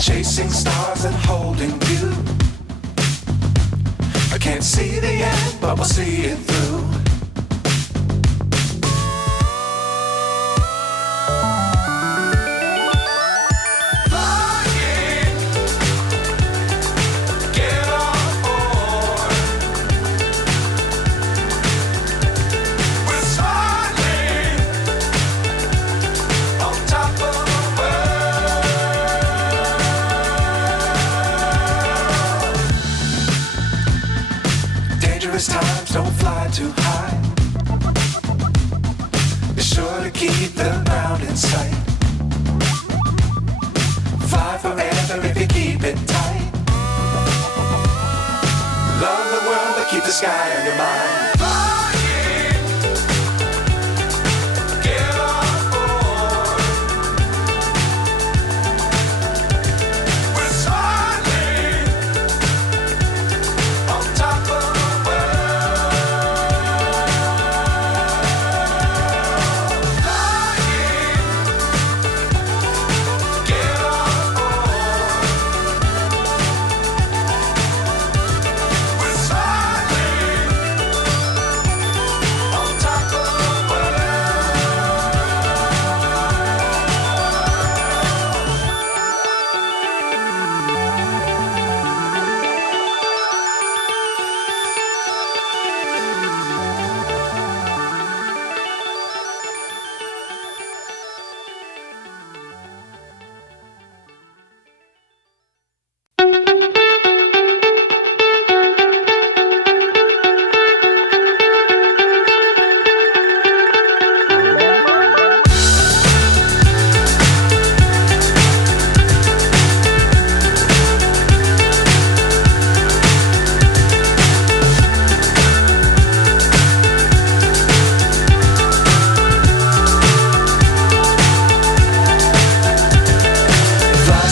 Chasing stars and holding you. I can't see the end, but we'll see it through. Times don't fly too high. Be sure to keep the ground in sight. Fly forever if you keep it tight. Love the world, but keep the sky on your mind.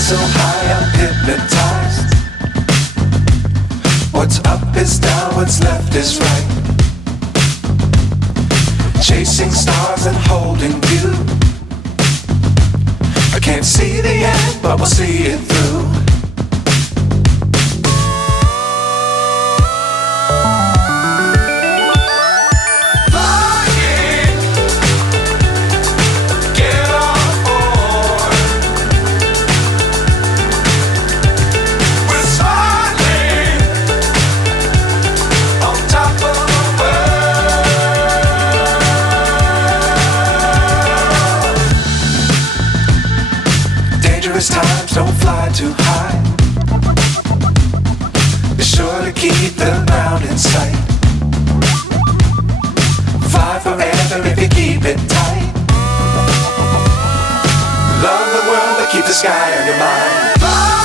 So high I'm hypnotized. What's up is down, what's left is right. Chasing stars and holding you. I can't see the end, but we'll see it through. Times don't fly too high. Be sure to keep the ground in sight. Fly forever if you keep it tight. Love the world, but keep the sky on your mind.